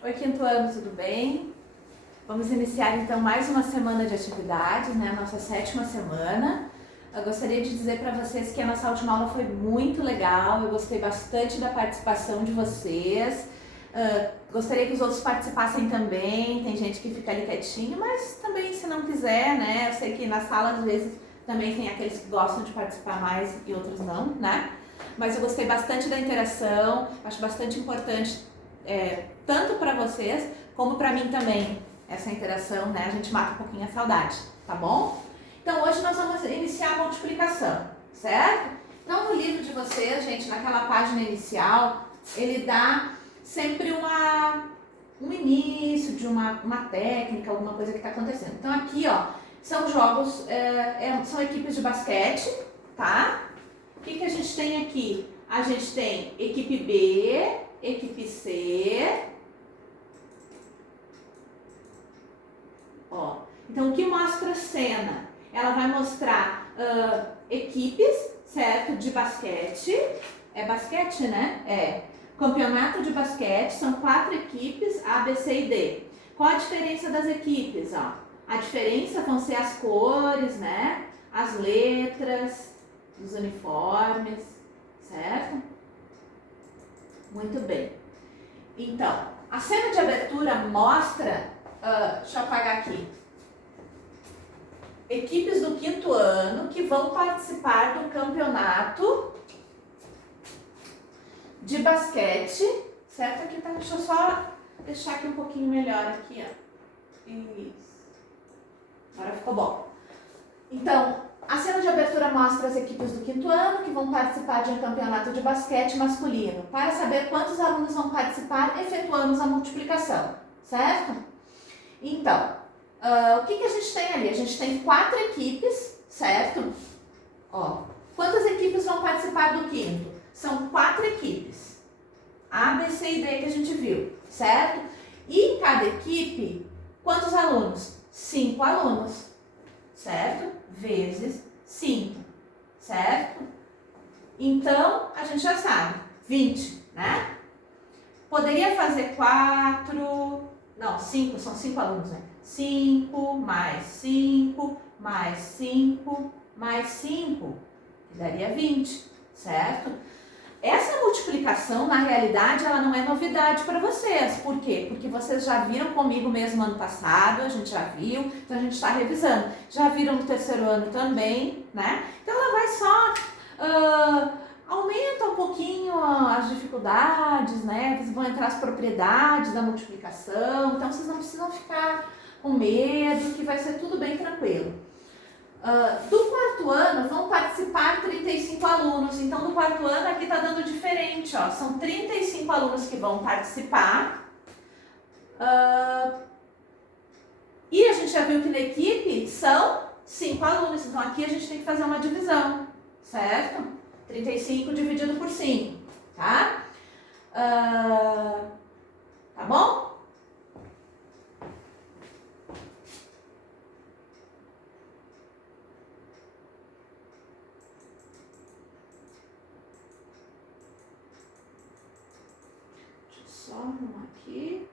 Oi, quinto ano, tudo bem? Vamos iniciar então mais uma semana de atividades, né? A nossa 7ª semana. Eu gostaria de dizer para vocês que a nossa última aula foi muito legal, eu gostei bastante da participação de vocês. Gostaria que os outros participassem também, tem gente que fica ali quietinho, mas também se não quiser, né? Eu sei que na sala às vezes também tem aqueles que gostam de participar mais e outros não, né? Mas eu gostei bastante da interação, acho bastante importante, tanto para vocês como para mim também, essa interação, né? A gente mata um pouquinho a saudade, tá bom? Então hoje nós vamos iniciar a multiplicação, certo? Então no livro de vocês, gente, naquela página inicial, ele dá sempre um início de uma técnica, alguma coisa que está acontecendo. Então aqui, ó, são jogos, são equipes de basquete, tá? O que a gente tem aqui? A gente tem equipe B, equipe C. Ó, então o que mostra a cena? Ela vai mostrar equipes, certo? De basquete. É basquete, né? É. Campeonato de basquete, são 4 equipes, A, B, C e D. Qual a diferença das equipes? Ó? A diferença vão ser as cores, né? As letras, os uniformes, certo? Muito bem. Então, a cena de abertura mostra, deixa eu apagar aqui, equipes do 5º ano que vão participar do campeonato de basquete, certo? Aqui tá, deixa eu só deixar aqui um pouquinho melhor aqui, ó. Isso. Agora ficou bom. Então, a cena de abertura mostra as equipes do 5º ano que vão participar de um campeonato de basquete masculino. Para saber quantos alunos vão participar, efetuamos a multiplicação, certo? Então, o que a gente tem ali? A gente tem 4 equipes, certo? Ó, quantas equipes vão participar do 5º? São 4 equipes. A, B, C e D que a gente viu, certo? E em cada equipe, quantos alunos? 5 alunos, certo? Vezes 5, certo? Então, a gente já sabe, 20, né? Poderia fazer 4, não, 5, são 5 alunos, né? 5 mais 5 mais 5 mais 5, que daria 20, certo? Essa multiplicação, na realidade, ela não é novidade para vocês. Por quê? Porque vocês já viram comigo mesmo ano passado, a gente já viu, então a gente está revisando. Já viram no 3º ano também, né? Então ela vai só, aumenta um pouquinho as dificuldades, né? Vocês vão entrar as propriedades da multiplicação, então vocês não precisam ficar com medo, que vai ser tudo bem tranquilo. Do 4º ano vão participar 35 alunos, então no 4º ano aqui está dando diferente, ó, são 35 alunos que vão participar, e a gente já viu que na equipe são 5 alunos, então aqui a gente tem que fazer uma divisão, certo? 35 dividido por 5, tá? Tá bom? Só arrumar aqui.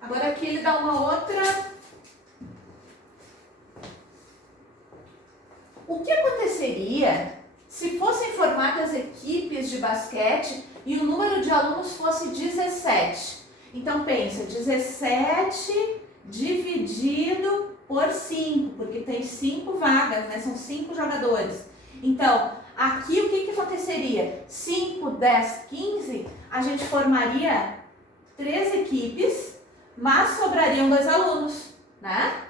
Agora aqui ele dá uma outra. O que aconteceria se fossem formadas equipes de basquete e o número de alunos fosse 17? Então pensa, 17 dividido por 5, porque tem 5 vagas, né? São 5 jogadores. Então, aqui o que aconteceria? 5, 10, 15, a gente formaria 3 equipes, mas sobrariam 2 alunos, né?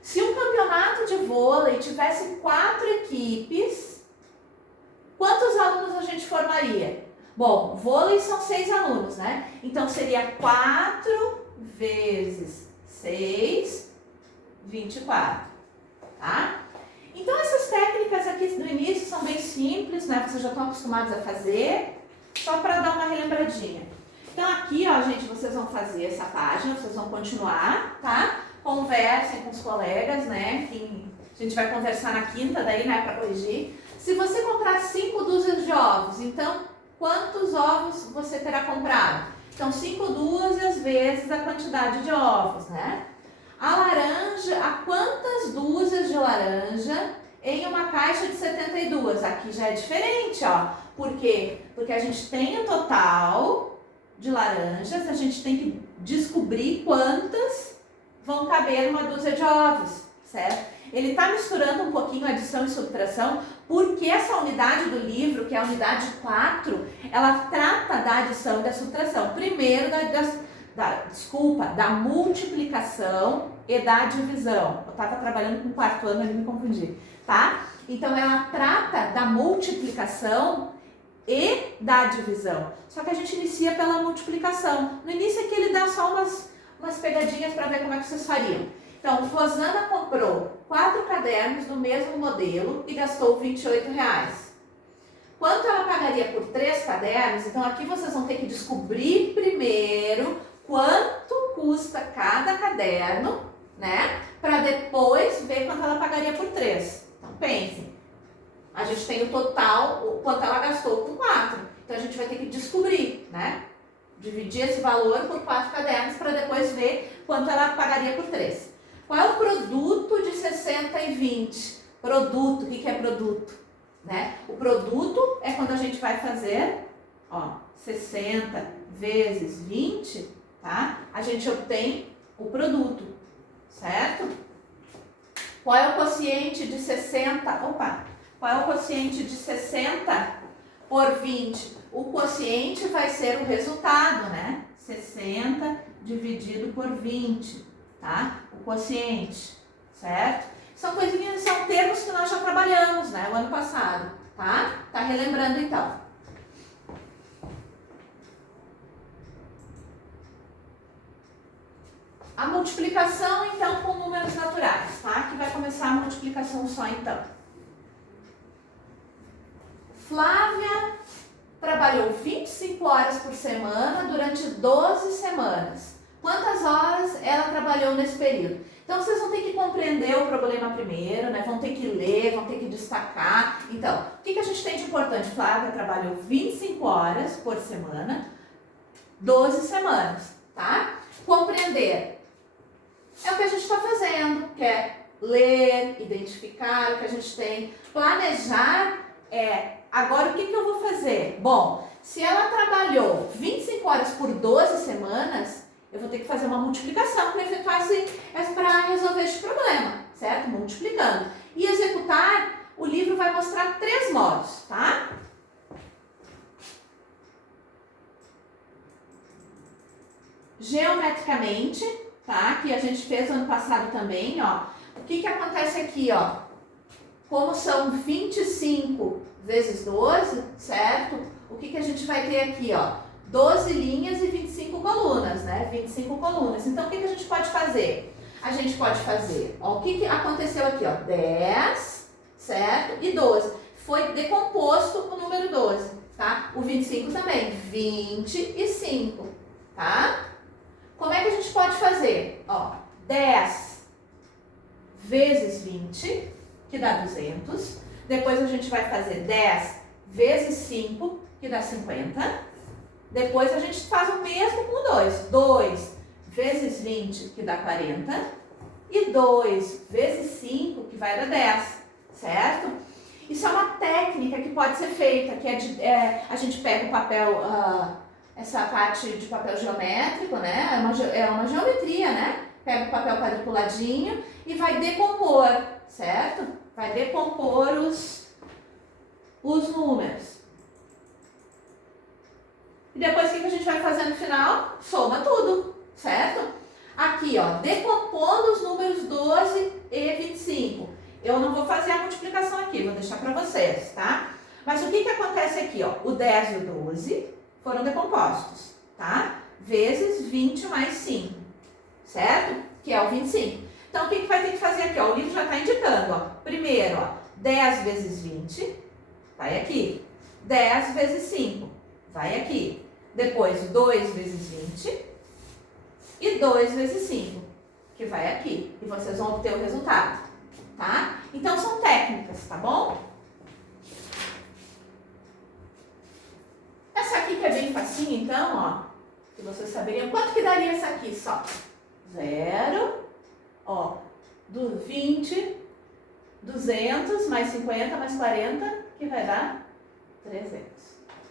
Se um campeonato de vôlei tivesse 4 equipes, quantos alunos a gente formaria? Bom, vôlei são 6 alunos, né? Então seria 4 vezes 6, 24, tá? Então essas técnicas aqui do início são bem simples, né? Vocês já estão acostumados a fazer, só para dar uma relembradinha. Então aqui, ó, gente, vocês vão fazer essa página, vocês vão continuar, tá? Conversem com os colegas, né? A gente vai conversar na quinta daí, né, para corrigir. Se você comprar 5 dúzias de ovos, então quantos ovos você terá comprado? Então, 5 dúzias vezes a quantidade de ovos, né? A laranja, a quantas dúzias de laranja em uma caixa de 72? Aqui já é diferente, ó. Por quê? Porque a gente tem o total de laranjas, a gente tem que descobrir quantas vão caber numa dúzia de ovos, certo? Ele está misturando um pouquinho adição e subtração, porque essa unidade do livro, que é a unidade 4, ela trata da adição e da subtração. Primeiro, da multiplicação e da divisão. Eu estava trabalhando com o quarto ano e me confundi, tá? Então, ela trata da multiplicação e da divisão. Só que a gente inicia pela multiplicação. No início aqui ele dá só umas pegadinhas para ver como é que vocês fariam. Então, Rosana comprou 4 cadernos do mesmo modelo e gastou R$28. Quanto ela pagaria por 3 cadernos? Então, aqui vocês vão ter que descobrir primeiro quanto custa cada caderno, né? Para depois ver quanto ela pagaria por 3. Então, pensem. A gente tem o total, o quanto ela gastou com 4. Então, a gente vai ter que descobrir, né? Dividir esse valor por 4 cadernos para depois ver quanto ela pagaria por 3. Qual é o produto de 60 e 20? Produto, o que é produto? Né? O produto é quando a gente vai fazer, ó, 60 vezes 20, tá? A gente obtém o produto, certo? Qual é o quociente de 60? Qual é o quociente de 60 por 20? O quociente vai ser o resultado, né? 60 dividido por 20, tá? O quociente, certo? São coisinhas, são termos que nós já trabalhamos, né? O ano passado, tá? Tá relembrando então. A multiplicação, então, com números naturais, tá? Que vai começar a multiplicação só, então. Flávia trabalhou 25 horas por semana durante 12 semanas. Quantas horas ela trabalhou nesse período? Então, vocês vão ter que compreender o problema primeiro, né? Vão ter que ler, vão ter que destacar. Então, o que a gente tem de importante? Flávia trabalhou 25 horas por semana, 12 semanas, tá? Compreender é o que a gente está fazendo, que é ler, identificar o que a gente tem. Planejar é, agora o que eu vou fazer? Bom, se ela trabalhou 25 horas por 12 semanas, eu vou ter que fazer uma multiplicação para efetuar para resolver esse problema, certo? Multiplicando. E executar, o livro vai mostrar 3 modos, tá? Geometricamente, tá? Que a gente fez ano passado também, ó. O que acontece aqui, ó? Como são 25 vezes 12, certo? O que a gente vai ter aqui, ó? 12 linhas e 25 colunas, né? 25 colunas. Então, o que a gente pode fazer? A gente pode fazer, ó, o que aconteceu aqui, ó? 10, certo? E 12. Foi decomposto o número 12, tá? O 25 também, 25, tá? Como é que a gente pode fazer? Ó, 10 vezes 20, que dá 200. Depois a gente vai fazer 10 vezes 5, que dá 50. Depois a gente faz o mesmo com 2. 2 vezes 20, que dá 40. E 2 vezes 5, que vai dar 10, certo? Isso é uma técnica que pode ser feita, que a gente pega o papel, essa parte de papel geométrico, né? É uma geometria, né? Pega o papel quadriculadinho e vai decompor, certo? Vai decompor os números. E depois o que a gente vai fazer no final? Soma tudo, certo? Aqui, ó, decompondo os números 12 e 25. Eu não vou fazer a multiplicação aqui, vou deixar para vocês, tá? Mas o que acontece aqui, ó? O 10 e o 12 foram decompostos, tá? Vezes 20 mais 5, certo? Que é o 25. Então, o que vai ter que fazer aqui, ó? O livro já está indicando, ó. Primeiro, ó, 10 vezes 20, vai aqui. 10 vezes 5, vai aqui. Depois, 2 vezes 20 e 2 vezes 5, que vai aqui. E vocês vão obter o resultado, tá? Então, são técnicas, tá bom? que é bem facinho, então, ó, que vocês saberiam. Quanto que daria essa aqui só? 0, ó, do 20, 200, mais 50, mais 40, que vai dar 300,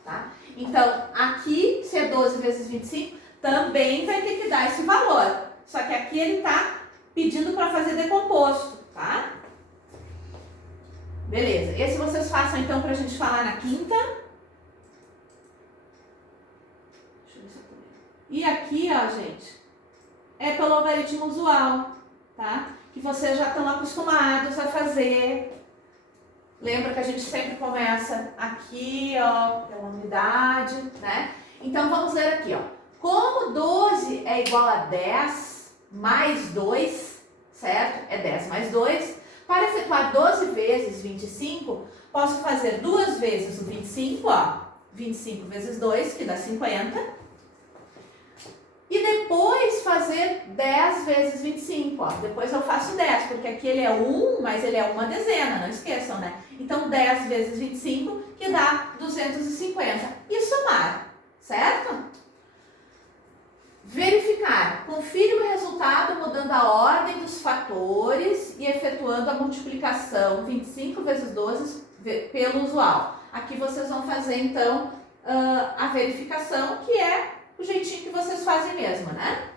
tá? Então, aqui, se é 12 vezes 25, também vai ter que dar esse valor. Só que aqui ele tá pedindo para fazer decomposto, tá? Beleza. Esse vocês façam, então, pra gente falar na quinta. Deixa eu ver se eu tô... E aqui, ó, gente, é pelo logaritmo usual, tá? Que vocês já estão acostumados a fazer. Lembra que a gente sempre começa aqui, ó, pela unidade, né? Então, vamos ler aqui, ó. Como 12 é igual a 10 mais 2, certo? É 10 mais 2. Para efetuar 12 vezes 25, posso fazer 2 vezes o 25, ó. 25 vezes 2, que dá 50. E depois fazer 10 vezes 25, ó. Depois eu faço 10, porque aqui ele é 1, mas ele é uma dezena, não esqueçam, né? Então, 10 vezes 25, que dá 250. E somar, certo? Verificar. Confira o resultado mudando a ordem dos fatores e efetuando a multiplicação 25 vezes 12 pelo usual. Aqui vocês vão fazer, então, a verificação, que é o jeitinho que vocês fazem mesmo, né?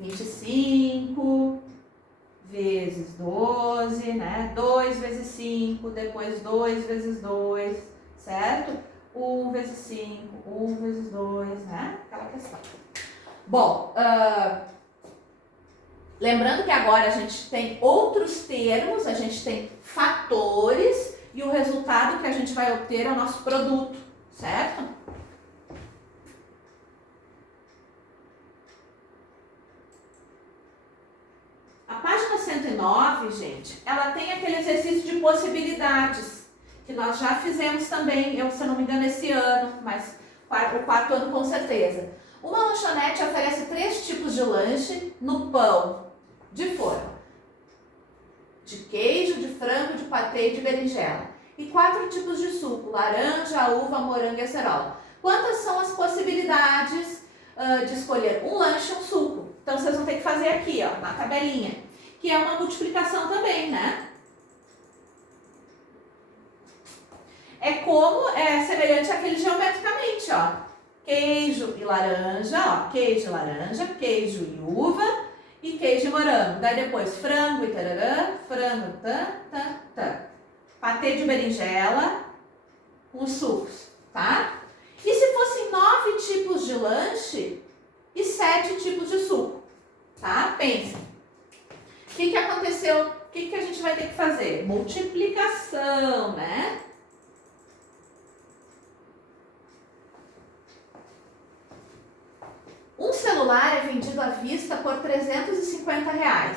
25 vezes 12, né? 2 vezes 5, depois 2 vezes 2, certo? 1 vezes 5, 1 vezes 2, né? Aquela questão. Bom, lembrando que agora a gente tem outros termos, a gente tem fatores e o resultado que a gente vai obter é o nosso produto, certo? A página 109, gente, ela tem aquele exercício de possibilidades, que nós já fizemos também, se eu não me engano, esse ano, mas o quarto ano com certeza. Uma lanchonete oferece 3 tipos de lanche no pão de forma: de queijo, de frango, de patê e de berinjela. E 4 tipos de suco: laranja, uva, morango e acerola. Quantas são as possibilidades de escolher um lanche e um suco? Então, vocês vão ter que fazer aqui, ó, na tabelinha, que é uma multiplicação também, né? É semelhante àquele geometricamente, ó. Queijo e laranja, ó, queijo e laranja, queijo e uva e queijo e morango. Daí depois frango e tararã, frango, patê de berinjela, com os sucos, tá? E se fossem 9 tipos de lanche e 7 tipos de suco, tá? Pensa. O que aconteceu? O que a gente vai ter que fazer? Multiplicação, né? Um celular é vendido à vista por R$350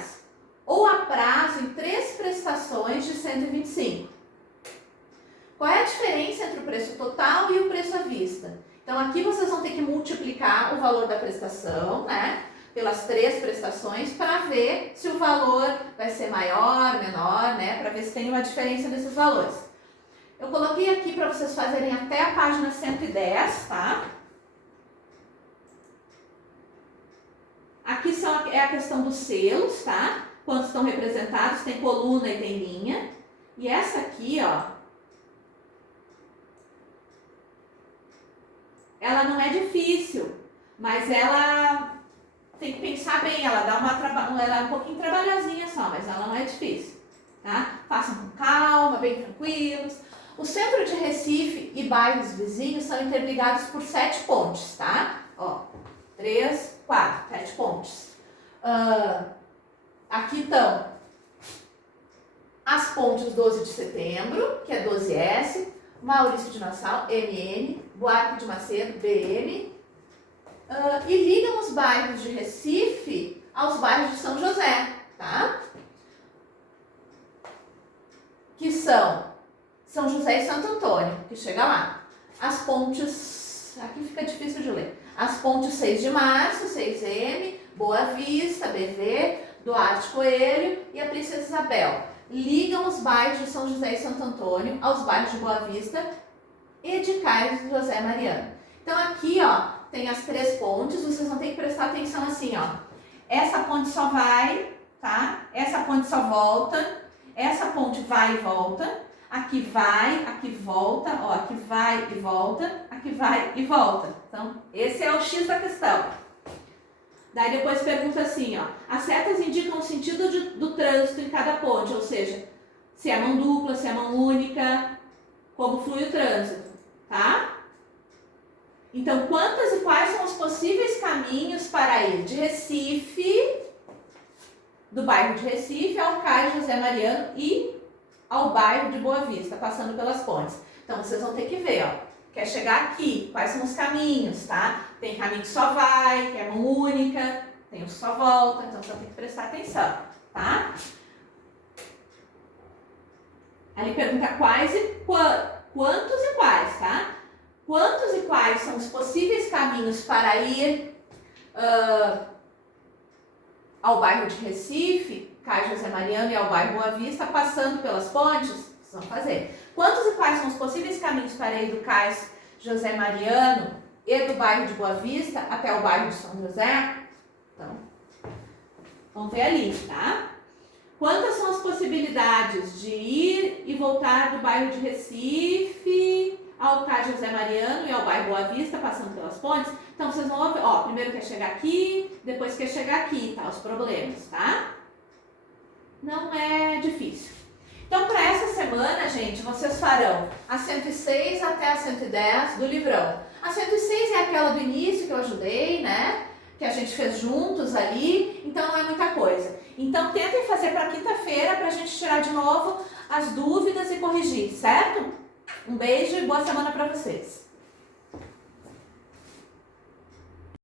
ou a prazo em 3 prestações de 125. Qual é a diferença entre o preço total e o preço à vista? Então, aqui vocês vão ter que multiplicar o valor da prestação, né, pelas 3 prestações para ver se o valor vai ser maior, menor, né, para ver se tem uma diferença desses valores. Eu coloquei aqui para vocês fazerem até a página 110, tá? Aqui é a questão dos selos, tá? Quantos estão representados, tem coluna e tem linha. E essa aqui, ó, ela não é difícil, mas ela tem que pensar bem, ela ela é um pouquinho trabalhosinha só, mas ela não é difícil, tá? Façam com calma, bem tranquilos. O centro de Recife e bairros vizinhos são interligados por 7 pontes, tá? Ó, 3, 4, 7 pontes. Aqui estão as pontes 12 de setembro, que é 12S, Maurício de Nassau, MN, Buarque de Macedo, BM, e ligam os bairros de Recife aos bairros de São José, tá? Que são São José e Santo Antônio, que chega lá. As pontes, aqui fica difícil de ler. As pontes 6 de março, 6M, Boa Vista, BV, Duarte Coelho e a Princesa Isabel. Ligam os bairros de São José e Santo Antônio aos bairros de Boa Vista e de Caio José Mariano. Então aqui, ó, tem as 3 pontes, vocês vão ter que prestar atenção assim, ó. Essa ponte só vai, tá? Essa ponte só volta, essa ponte vai e volta, aqui vai, aqui volta, ó, aqui vai e volta, aqui vai e volta. Então, esse é o X da questão. Daí depois pergunta assim, ó, as setas indicam o sentido do trânsito em cada ponte, ou seja, se é mão dupla, se é mão única, como flui o trânsito, tá? Então, quantas e quais são os possíveis caminhos para ir de Recife, do bairro de Recife ao Cais José Mariano e ao bairro de Boa Vista, passando pelas pontes. Então, vocês vão ter que ver, ó, quer chegar aqui, quais são os caminhos, tá? Tem caminho que só vai, que é mão única, tem o que só volta, então você tem que prestar atenção, tá? Ali pergunta quais e quantos e quais, tá? Quantos e quais são os possíveis caminhos para ir ao bairro de Recife, Cais José Mariano e ao bairro Boa Vista, passando pelas pontes? Vocês vão fazer. Quantos e quais são os possíveis caminhos para ir do Cais José Mariano e do bairro de Boa Vista até o bairro de São José? Então, vamos ver ali, tá? Quantas são as possibilidades de ir e voltar do bairro de Recife ao Cais José Mariano e ao bairro Boa Vista, passando pelas pontes? Então, vocês vão ver, ó, primeiro quer chegar aqui, depois quer chegar aqui, tá? Os problemas, tá? Não é difícil. Então, para essa semana, gente, vocês farão a 106 até a 110 do livrão. A 106 é aquela do início que eu ajudei, né? Que a gente fez juntos ali, então não é muita coisa. Então, tentem fazer para quinta-feira para a gente tirar de novo as dúvidas e corrigir, certo? Um beijo e boa semana para vocês.